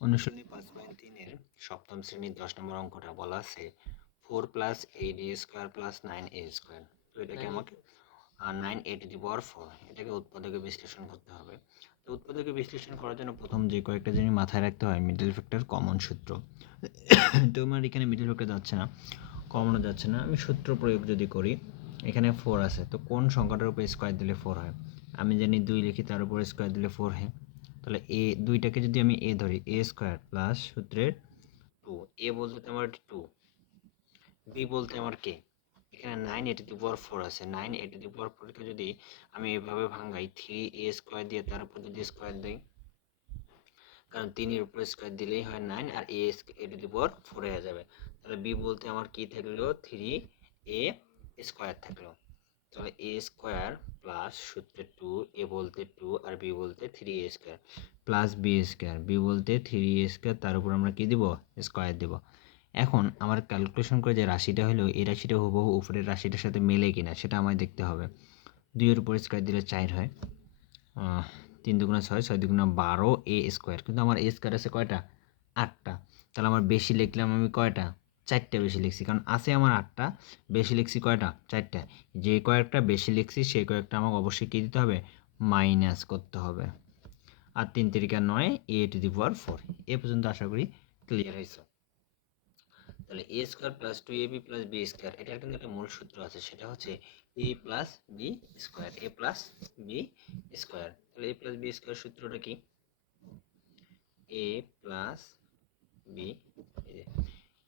অনুশীলনী 5.3-এর সপ্তম শ্রেণীর 10 নম্বর অঙ্কটা বলা আছে 4 plus 8a square plus 9a square. তো এটাকে আমাকে 9a টু দি পাওয়ার 4 এটাকে উৎপাদকে বিশ্লেষণ করতে হবে। তো উৎপাদকে বিশ্লেষণ করার জন্য প্রথম যে কয়েকটা জিনিস মাথায় রাখতে হয়, মিডল ফ্যাক্টর কমন সূত্র। তো আমার এখানে মিডল ফ্যাক্টর যাচ্ছে না, কমনও যাচ্ছে না। আমি সূত্র প্রয়োগ যদি করি, এখানে 4 আছে, তো কোন সংখ্যাটার উপর স্কোয়ার দিলে 4 হয়? আমি জানি 2 লিখি, তার উপর স্কোয়ার দিলে 4 হয়। তাহলে এ দুইটাকে যদি আমি এ ধরি, এ স্কোয়ার প্লাস সূত্রের 2, এ বলতে তো আমার 2, বি বলতে আমার কে, এখানে 9a টু দি পাওয়ার 4 আছে, 9a টু দি পাওয়ার 4 কে যদি আমি এভাবে ভাঙাই 3a স্কোয়ার দিয়ে তার উপর যদি স্কোয়ার দেই, কারণ 3 এর উপর স্কোয়ার দিলেই হয় 9 আর a টু দি পাওয়ার 4 হয়ে যাবে। তাহলে বি বলতে আমার কি থাকলো, 3a স্কোয়ার থাকলো। তাহলে এ স্কোয়ার প্লাস সূত্রে 2, এ বলতে 2 আর বি বলতে 3a square plus B square, b বলতে 3a স্কোয়ার, তার উপর আমরা কি দিব, স্কোয়ার দেব। এখন আমার ক্যালকুলেশন করে যে রাশিটা হলো, এই রাশিটা হুবহু উপরের রাশিটার সাথে মেলে কিনা সেটা আমায় দেখতে হবে। 2 এর উপর স্কোয়ার দিলে 4 হয়, 3 দুগুণা 6, 6 দুগুণা 12 এ স্কোয়ার, কিন্তু আমার এ স্কোয়ার আছে কয়টা, 8টা। তাহলে আমার বেশি লিখলাম আমি কয়টা, 4টা বেশি লিখছি, কারণ আছে আমার 8টা, বেশি লিখছি কয়টা, 4টা। যে কয়েকটা বেশি লিখছি সেই কয়েকটা আমাকে অবশ্যই কী দিতে হবে, মাইনাস করতে হবে। আর 3 তিরিকা 9, এ টু দি পাওয়ার 4। এ পর্যন্ত আশা করি ক্লিয়ার হয়েছে। তাহলে A square plus 2ab plus B square, এটার কিন্তু একটা মূল সূত্র আছে, সেটা হচ্ছে A plus B square, A plus B square. তাহলে এ প্লাস বি স্কোয়ার সূত্রটা কি, এ প্লাস বি,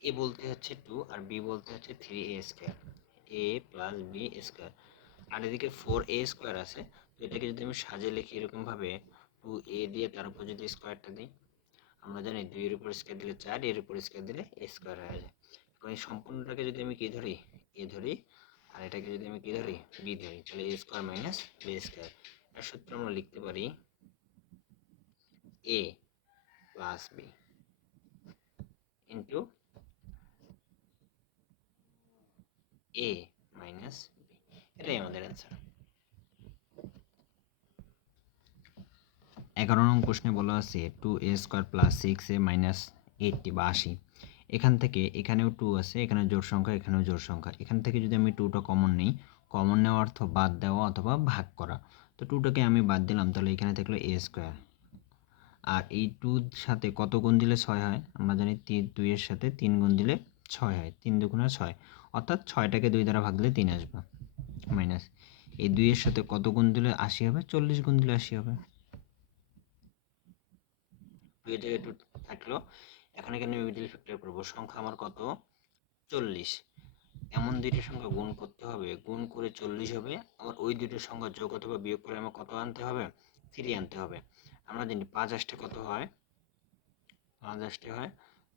এ বলতে হচ্ছে 2 আর বি বলতে হচ্ছে 3a square, A plus B square. আর এদিকে 4a স্কোয়ার আছে, তো এটাকে যদি আমি সাজে লিখি এরকমভাবে, 2a দিয়ে তার উপর যদি স্কোয়ারটা দিই, আমরা জানি 2 এর উপর স্কোয়ার দিলে 4, এর উপর স্কোয়ার দিলে স্কোয়ার হয়ে যায়। এখন এই সম্পূর্ণটাকে যদি আমি কি ধরি, এ ধরি, আর এটাকে যদি আমি কি ধরি, বি ধরি, তাহলে A square minus B square. এর সূত্র আমরা লিখতে পারি এ প্লাস বি ইন্টু এ মাইনাস বি, এটাই আমাদের অ্যান্সার। 11 নং প্রশ্নে বলা আছে 2a square plus 6a minus 80 বা 80। এখান থেকে এখানেও 2 আছে, এখানে জোড় সংখ্যা, এখানেও জোড় সংখ্যা। এখান থেকে যদি আমি 2টা কমন নিই, কমন নেওয়ার অর্থ বাদ দেওয়া অথবা ভাগ করা। তো 2টাকে আমি বাদ দিলাম, তাহলে এখানে থাকলো a স্কোয়ার। আর এই 2 সাথে কত গুণ দিলে 6 হয়, আমরা জানি 2 এর সাথে 3 গুণ দিলে 6 হয়, 3 দুগুণা 6, অর্থাৎ 6টাকে 2 দ্বারা ভাগ দিলে 3 আসবে, মাইনাস এই 2 এর সাথে কত গুণ দিলে 80 হবে, 40 গুণ দিলে 80 হবে। 2 এর জায়গায় 2 থাকলো। এখন এখানে মিডল ফ্যাক্টর করবো, সংখ্যা আমার কত, 40। এমন দুইটা সংখ্যা গুণ করতে হবে, গুণ করে 40 হবে, আবার ওই দুইটা সংখ্যা যোগ অথবা বিয়োগ করে আমার কত আনতে হবে, 3 আনতে হবে। আমরা জানি 5 আসতে কত হয়, 5 আসতে হয়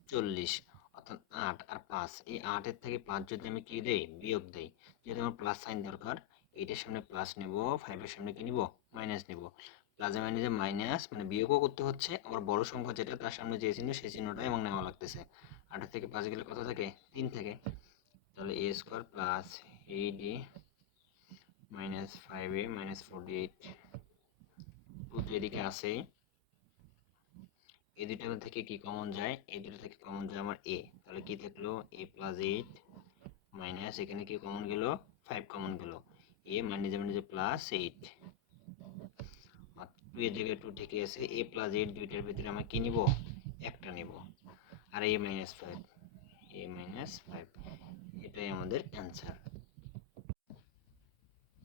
40, অর্থাৎ 8 আর 5, এই 8 এর থেকে 5 যদি আমি কি দেই, বিয়োগ দেই, যদি আমার প্লাস সাইন দরকার, এইটার সামনে প্লাস নেব, 5 এর সামনে কি নিব, মাইনাস নেব। প্লাসে মাইনাসে মাইনাস মানে বিয়োগও করতে হচ্ছে, আবার বড় সংখ্যা যেটা তার সামনে যে চিহ্ন সেই চিহ্নটাই এবং নেওয়া লাগতেছে। 8 থেকে 5 গেলে কত থাকে, 3 থাকে। তাহলে a square plus 8a minus 5a minus 48, 2 তো এদিকে আসেই, এই দুইটা থেকে কি কমন যায়, এই দুটো থেকে কমন যায় আমার a, তাহলে কি থাকলো a প্লাস 8 মাইনাস এখানে কি কমন গেল, 5 কমন গেল, a মাইনাস মাইনাস প্লাস 8, 2 এর জায়গায় 2 থেকে আছে, a প্লাস 8 দুইটার ভিতরে আমরা কি নিব, একটা নিব, আর a মাইনাস 5, a মাইনাস 5, এটাই আমাদের অ্যান্সার।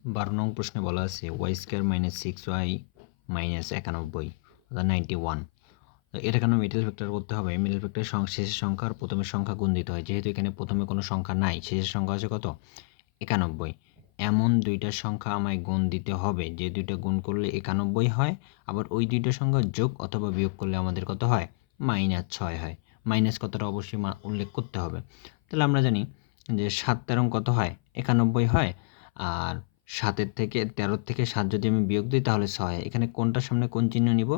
12 নং প্রশ্নে বলা আছে Y square minus 6y minus 91, অর্থাৎ 91। তো এটা কেন মিডল ফ্যাক্টর করতে হবে, মিডল ফ্যাক্টর শেষের সংখ্যা আর প্রথমের সংখ্যা গুণ দিতে হয়, যেহেতু এখানে প্রথমে কোনো সংখ্যা নাই, শেষের সংখ্যা আছে কত, 91। এমন দুইটা সংখ্যা আমায় গুণ দিতে হবে যে দুইটা গুণ করলে 91 হয়, আবার ওই দুইটা সংখ্যা যোগ অথবা বিয়োগ করলে আমাদের কত হয়, -6 হয়। মাইনাস কতটা অবশ্যই উল্লেখ করতে হবে। তাহলে আমরা জানি যে 7 তেরোং কত হয়, 91 হয়, আর 7-এর থেকে 13 থেকে 7 যদি আমি বিয়োগ দিই তাহলে 6 হয়। এখানে কোনটার সামনে কোন চিহ্ন নিব,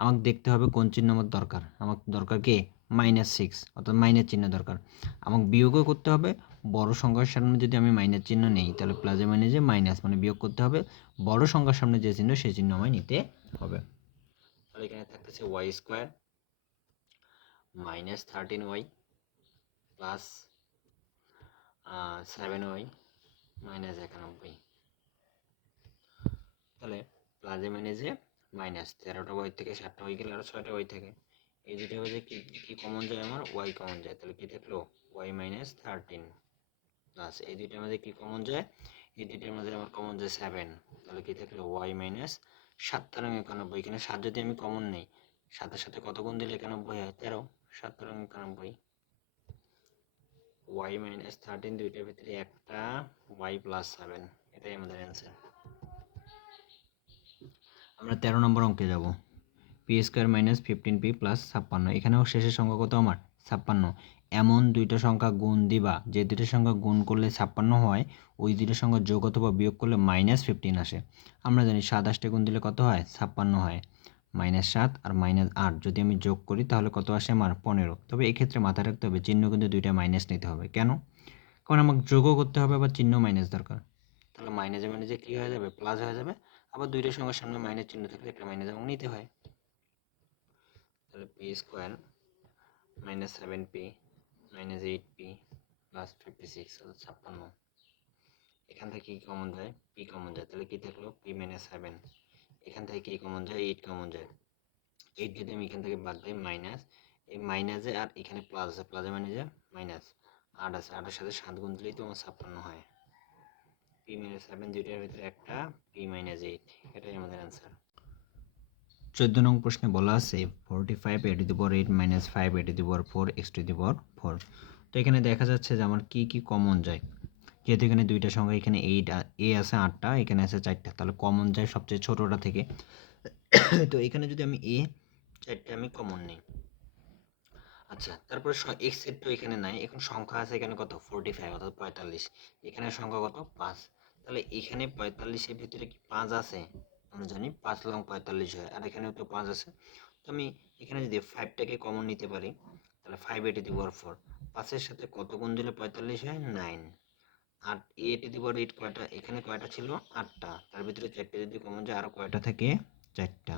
আমাকে দেখতে হবে কোন চিহ্ন আমার দরকার। আমার দরকার কে, -6, অর্থাৎ মাইনাস চিহ্ন দরকার। আমাকে বিয়োগও করতে হবে, বড় সংখ্যার সামনে যদি আমি মাইনাস চিহ্ন নেই তাহলে প্লাসে মাইনাসে মাইনাস মানে বিয়োগ করতে হবে, বড় সংখ্যার সামনে যে চিহ্ন সেই চিহ্ন আমায় নিতে হবে। তাহলে এখানে থাকতেছে Y square -13y plus 7y -91। তাহলে প্লাসে মাইনাসে মাইনাস 13টা ওয়াই থেকে 7টা ওয়াই গেলে আরও 6টা ওয়াই থাকে। এই দুটো মধ্যে কি কমন যায়, আমার ওয়াই কমন যায়। তাহলে কি থাকলো ওয়াই -13 প্লাস এই দুইটার মধ্যে কি কমন যায়, এই দুইটার মধ্যে আমার কমন যায় 7। তাহলে কি থাকলো ওয়াই -7 এখানে 7 যদি আমি কমন নেই, 7-এর সাথে কত গুণ দিলে 91 হয়, 13। 7 ওয়াই -13 দুইটার ভিতরে একটা ওয়াই +7, এটাই আমাদের অ্যান্সার। আমরা 13 নম্বর অঙ্কে যাব। p² -15p + 56। এখানেও শেষের সংখ্যা কত আমার 56। এমন দুইটা সংখ্যা গুণ দিবা যে দুইটা সংখ্যা গুণ করলে 56 হয়, ওই দুইটা সংখ্যা যোগ অথবা বিয়োগ করলে -15 আসে। আমরা জানি 7 8 গুণ দিলে কত হয় 56 হয়। -7 আর -8 যদি আমি যোগ করি তাহলে কত আসে আমার 15। তবে এক্ষেত্রে মাথায় রাখতে হবে চিহ্ন কিন্তু দুইটা মাইনাস নিতে হবে। কেন? কারণ আমাকে যোগও করতে হবে, আবার চিহ্ন মাইনাস দরকার। তাহলে মাইনাসে মাইনাসে কি হয়ে যাবে প্লাস হয়ে যাবে, আবার দুইটা সংখ্যার সামনে মাইনাস চিহ্ন থাকলে একটা মাইনাস এবং নিতে হয়। তাহলে p² -7p -8p + 56 56। এখান থেকে কি কমন যায়, p কমন যায়। তাহলে কি থাকলো p -7। এখান থেকে কি কমন যায় 8 কমন যায়। 8 যদি আমি এখান থেকে বাদ দিই মাইনাস, এই মাইনাসে আর এখানে প্লাস আছে, প্লাসে মাইনাসে মাইনাস 8 আছে, 8-এর সাথে 7 গুণ দিলেই তো আমার 56 হয়। p -7 দুইটার ভিতরে একটা p -8, এটাই আমাদের অ্যান্সার। 14 নং প্রশ্নে বলা আছে 45a⁸ - 5a⁴ x⁴। তো এখানে দেখা যাচ্ছে যে আমার কি কি কমন যায়। যেহেতু এখানে দুইটা সংখ্যা, এখানে 8 এ আছে 8টা, এখানে আছে 4টা, তাহলে কমন যায় সবচেয়ে ছোটটা থেকে। তো এখানে যদি আমি a 4টা আমি কমন নিই। আচ্ছা, তারপরে x এর তো এখানে নাই, এখন সংখ্যা আছে এখানে কত 45 অর্থাৎ 45। এখানে সংখ্যা কত 5। তাহলে এখানে 45 এর ভিতরে কি 5 আছে? আমরা জানি 5 লং 45 হয়, আর এখানেও তো 5 আছে। তো আমি এখানে যদি 5টাকে কমন নিতে পারি, তাহলে 5a⁴ 5 এর সাথে কত গুণ দিলে 45 হয় 9। আর a⁴ কয়টা, এখানে কয়টা ছিল 8টা, তার ভিতরে 4টা যদি কমন যায় আরো কয়টা থাকে 4টা।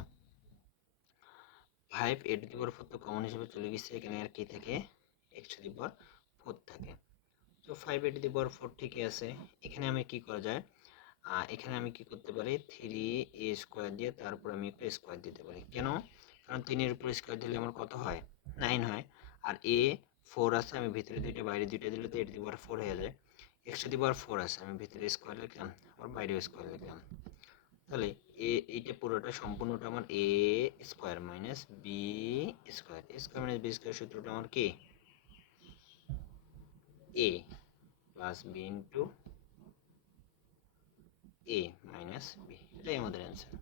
5a⁴ তো কমন হিসেবে চলে গেছে, এখানে আর কি থাকে x⁴ থাকে। তো 5a⁴ ঠিকই আছে। এখানে আমি কি করা যায়, এখানে আমি কি করতে পারি 3a² দিয়ে তারপর আমি একটা স্কোয়ার দিতে পারি। কেন? কারণ 3 এর উপর স্কোয়ার দিলে আমার কত হয় 9 হয়। আর a 4 আছে, আমি ভিতরে দুইটা বাইরে দুইটা দিলে তো a⁴ হয়ে যায়। x⁴ আছে, আমি ভিতরে স্কোয়ার লিখলাম আর বাইরেও স্কোয়ার লিখলাম। তাহলে এইটা পুরোটা সম্পূর্ণটা আমার a² - b²। a² - b² সূত্রটা আমার কি a + b * a - b, এটাই আমাদের অ্যান্সার।